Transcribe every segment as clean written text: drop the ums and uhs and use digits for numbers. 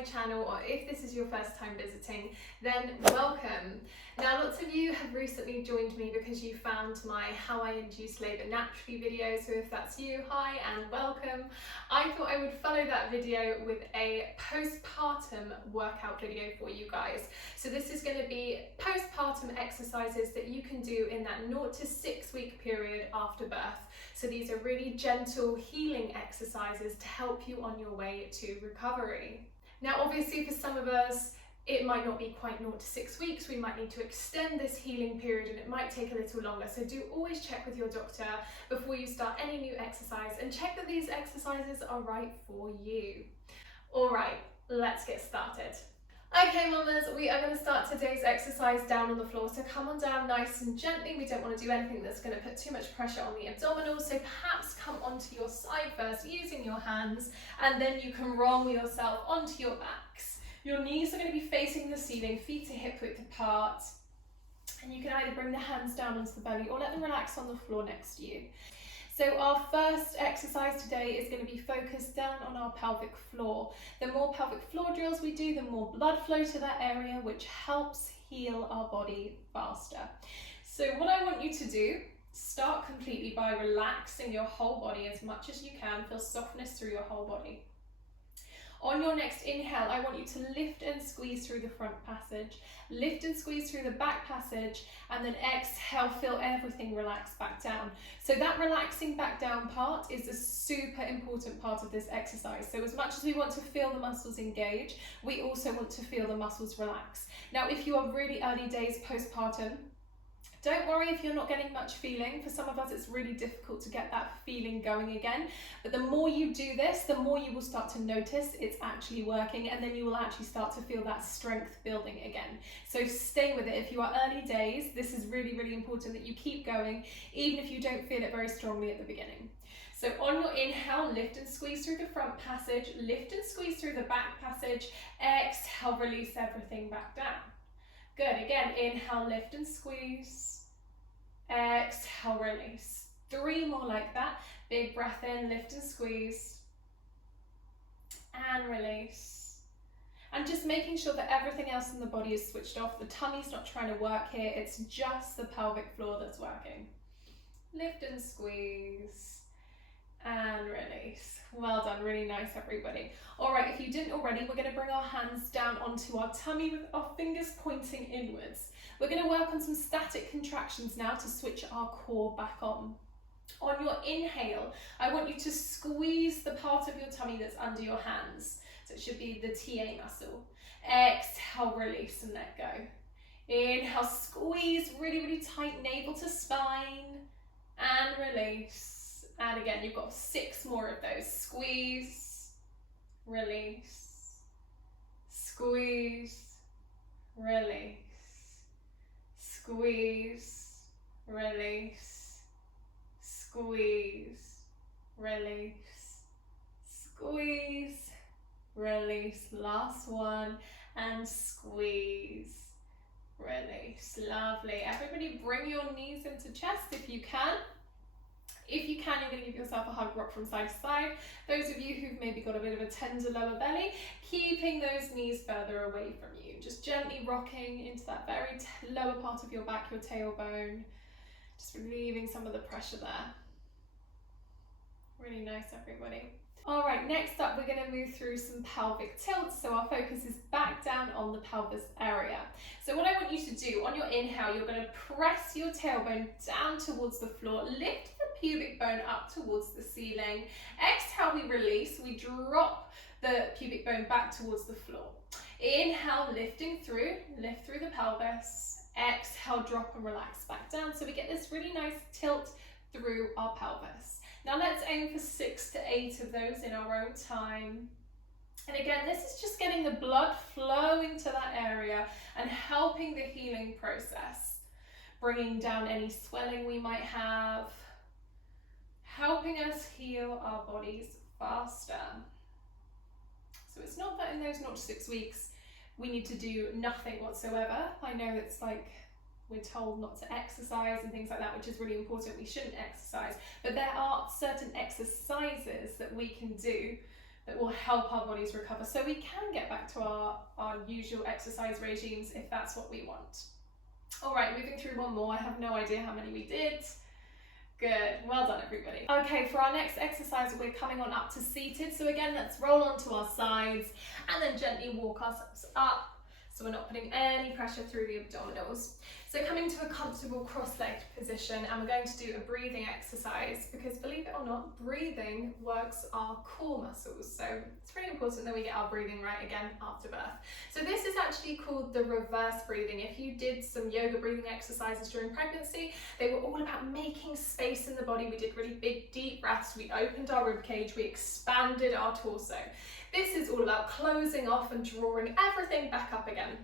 my channel, or if this is your first time visiting, then welcome. Now, lots of you have recently joined me because you found my How I Induce Labour Naturally video, so if that's you, hi and welcome. I thought I would follow that video with a postpartum workout video for you guys. So this is going to be postpartum exercises that you can do in that 0 to 6 week period after birth. So these are really gentle healing exercises to help you on your way to recovery. Now, obviously for some of us, it might not be quite 0 to 6 weeks. We might need to extend this healing period and it might take a little longer. So do always check with your doctor before you start any new exercise and check that these exercises are right for you. All right, let's get started. Okay, mamas, we are going to start today's exercise down on the floor. So come on down nice and gently. We don't want to do anything that's going to put too much pressure on the abdominals. So perhaps come onto your side first using your hands, and then you can roll yourself onto your backs. Your knees are going to be facing the ceiling, feet are hip width apart. And you can either bring the hands down onto the belly or let them relax on the floor next to you. So our first exercise today is going to be focused down on our pelvic floor. The more pelvic floor drills we do, the more blood flow to that area, which helps heal our body faster. So what I want you to do, start completely by relaxing your whole body as much as you can. Feel softness through your whole body. On your next inhale, I want you to lift and squeeze through the front passage, lift and squeeze through the back passage, and then exhale, feel everything relax back down. So that relaxing back down part is a super important part of this exercise. So as much as we want to feel the muscles engage, we also want to feel the muscles relax. Now, if you are really early days postpartum, don't worry if you're not getting much feeling. For some of us, it's really difficult to get that feeling going again. But the more you do this, the more you will start to notice it's actually working, and then you will actually start to feel that strength building again. So stay with it. If you are early days, this is really, really important that you keep going, even if you don't feel it very strongly at the beginning. So on your inhale, lift and squeeze through the front passage, lift and squeeze through the back passage, exhale, release everything back down. Good, again, inhale, lift and squeeze, exhale, release. 3 more like that. Big breath in, lift and squeeze, and release. And just making sure that everything else in the body is switched off. The tummy's not trying to work here, it's just the pelvic floor that's working. Lift and squeeze, and release. Well done, really nice everybody. All right, if you didn't already, we're going to bring our hands down onto our tummy with our fingers pointing inwards. We're going to work on some static contractions now to switch our core back on. On your inhale, I want you to squeeze the part of your tummy that's under your hands. So it should be the TA muscle. Exhale, release and let go. Inhale, squeeze really, really tight, navel to spine, and release. And again, you've got 6 more of those. Squeeze, release, squeeze, release, squeeze, release, squeeze, release, squeeze, release. Last one, and squeeze, release. Lovely. Everybody bring your knees into chest if you can. If you can, you're going to give yourself a hug, rock from side to side. Those of you who've maybe got a bit of a tender lower belly, keeping those knees further away from you. Just gently rocking into that very lower part of your back, your tailbone. Just relieving some of the pressure there. Really nice, everybody. All right, next up, we're going to move through some pelvic tilts. So our focus is back down on the pelvis area. So what I want you to do on your inhale, you're going to press your tailbone down towards the floor, lift the pubic bone up towards the ceiling. Exhale, we release, we drop the pubic bone back towards the floor. Inhale, lifting through, lift through the pelvis. Exhale, drop and relax back down. So we get this really nice tilt through our pelvis. Now let's aim for 6 to 8 of those in our own time. And again, this is just getting the blood flowing to that area and helping the healing process. Bringing down any swelling we might have. Helping us heal our bodies faster. So it's not that in those 0 to 6 weeks, we need to do nothing whatsoever. I know it's like we're told not to exercise and things like that, which is really important. We shouldn't exercise, but there are certain exercises that we can do that will help our bodies recover so we can get back to our usual exercise regimes if that's what we want. All right, moving through one more. I have no idea how many we did. Good, well done everybody. Okay, for our next exercise, we're coming on up to seated. So again, let's roll onto our sides and then gently walk ourselves up. So we're not putting any pressure through the abdominals. So coming to a comfortable cross-legged position, and we're going to do a breathing exercise because believe it or not, breathing works our core muscles. So it's really important that we get our breathing right again after birth. So this is actually called the reverse breathing. If you did some yoga breathing exercises during pregnancy, they were all about making space in the body. We did really big, deep breaths. We opened our rib cage. We expanded our torso. This is all about closing off and drawing everything back up again.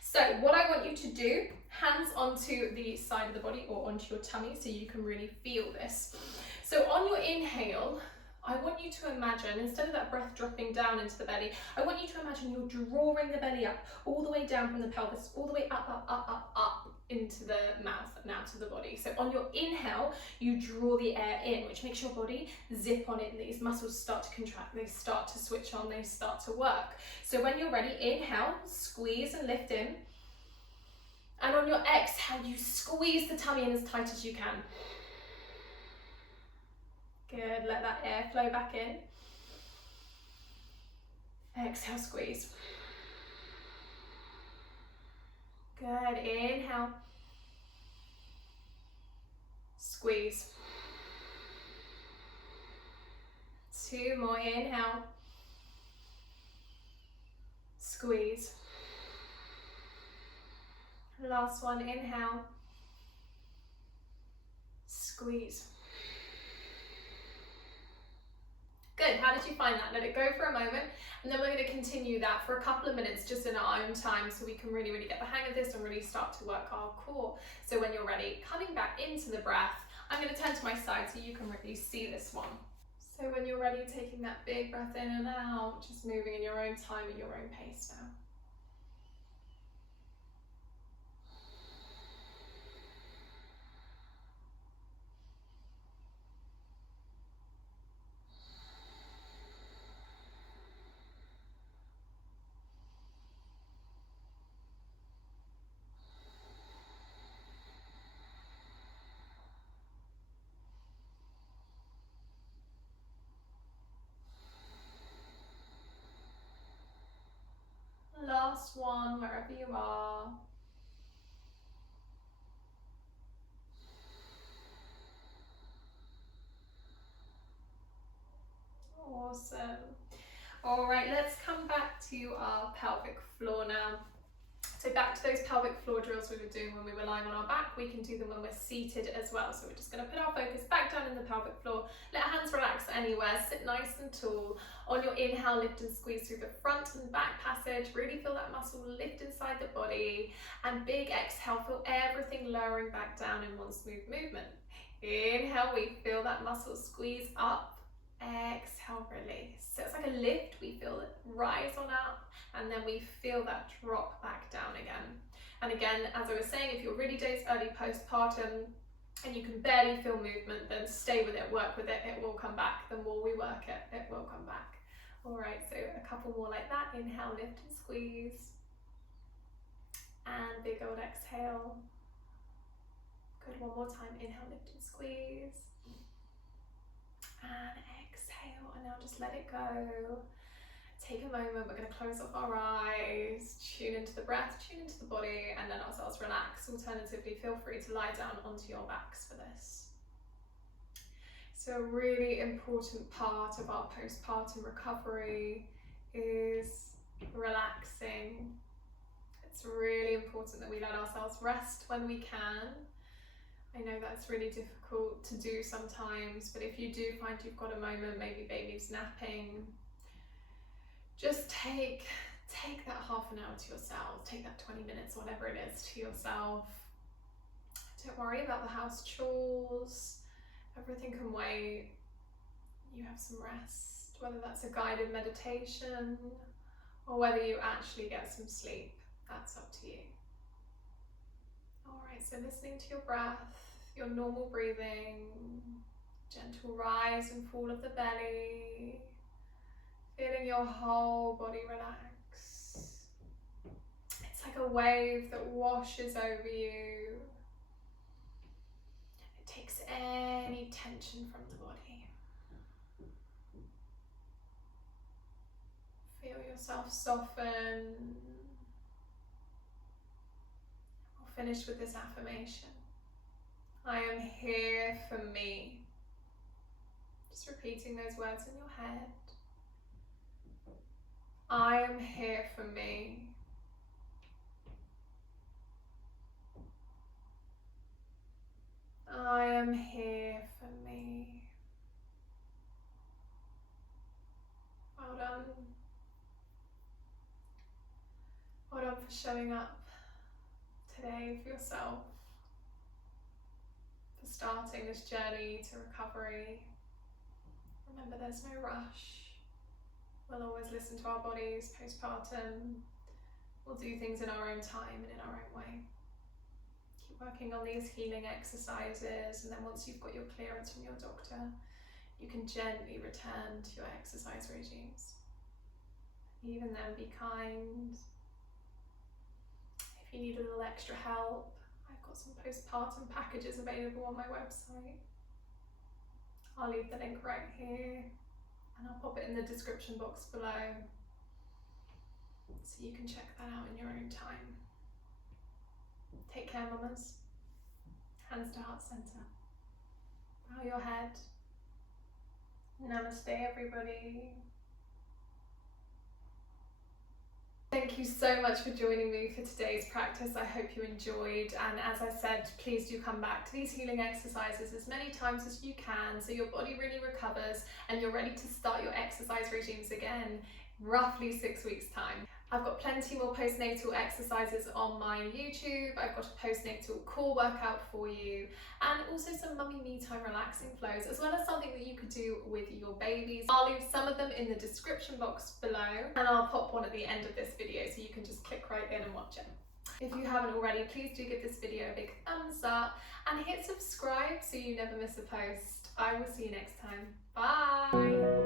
So what I want you to do, hands onto the side of the body or onto your tummy so you can really feel this. So on your inhale, I want you to imagine, instead of that breath dropping down into the belly, I want you to imagine you're drawing the belly up, all the way down from the pelvis, all the way up, up, up, up, up into the mouth and out of the body. So on your inhale, you draw the air in, which makes your body zip on it, and these muscles start to contract, they start to switch on, they start to work. So when you're ready, inhale, squeeze and lift in. And on your exhale, you squeeze the tummy in as tight as you can. Good, let that air flow back in. Exhale, squeeze. Good, inhale. Squeeze. 2 more, inhale. Squeeze. Last one, inhale. Squeeze. Good, how did you find that? Let it go for a moment, and then we're going to continue that for a couple of minutes just in our own time so we can really get the hang of this and really start to work our core. So when you're ready, coming back into the breath, I'm going to turn to my side so you can really see this one. So when you're ready, taking that big breath in and out, just moving in your own time at your own pace now. Last one, wherever you are. Awesome. All right, let's come back to our pelvic floor now. So back to those pelvic floor drills we were doing when we were lying on our back, we can do them when we're seated as well. So we're just going to put our focus back down in the pelvic floor, let hands relax anywhere, sit nice and tall. On your inhale, lift and squeeze through the front and back passage, really feel that muscle lift inside the body, and big exhale, feel everything lowering back down in one smooth movement. Inhale, we feel that muscle squeeze up, exhale, release. So it's like a lift, we feel it rise on up, and then we feel that drop back down again. And again, as I was saying, if you're really days early postpartum and you can barely feel movement, then stay with it, work with it, it will come back. The more we work it, it will come back. All right, so a couple more like that. Inhale, lift and squeeze. And big old exhale. Good, one more time. Inhale, lift and squeeze. And exhale, and now just let it go. Take a moment, we're going to close off our eyes, tune into the breath, tune into the body, and let ourselves relax. Alternatively, feel free to lie down onto your backs for this. So a really important part of our postpartum recovery is relaxing. It's really important that we let ourselves rest when we can. I know that's really difficult to do sometimes, but if you do find you've got a moment, maybe baby's napping, just take that half an hour to yourself, take that 20 minutes, whatever it is, to yourself. Don't worry about the house chores, everything can wait. You have some rest, whether that's a guided meditation or whether you actually get some sleep, that's up to you. All right, so listening to your breath, your normal breathing, gentle rise and fall of the belly, Feeling your whole body relax. It's like a wave that washes over you. It takes any tension from the body. Feel yourself soften. We'll finish with this affirmation. I am here for me. Just repeating those words in your head. I am here for me. I am here for me. Well done. Well done for showing up today for yourself, for starting this journey to recovery. Remember, there's no rush. We'll always listen to our bodies postpartum. We'll do things in our own time and in our own way. Keep working on these healing exercises, and then once you've got your clearance from your doctor, you can gently return to your exercise regimes. Even then, be kind. If you need a little extra help, I've got some postpartum packages available on my website. I'll leave the link right here, and I'll pop it in the description box below, so you can check that out in your own time. Take care, mamas. Hands to heart center. Bow your head. Namaste, everybody. Thank you so much for joining me for today's practice. I hope you enjoyed, and as I said, please do come back to these healing exercises as many times as you can so your body really recovers and you're ready to start your exercise regimes again roughly 6 weeks time. I've got plenty more postnatal exercises on my YouTube. I've got a postnatal core workout for you, and also some mummy me time relaxing flows, as well as something that you could do with your babies. I'll leave some of them in the description box below, and I'll pop one at the end of this video so you can just click right in and watch it. If you haven't already, please do give this video a big thumbs up and hit subscribe so you never miss a post. I will see you next time. Bye!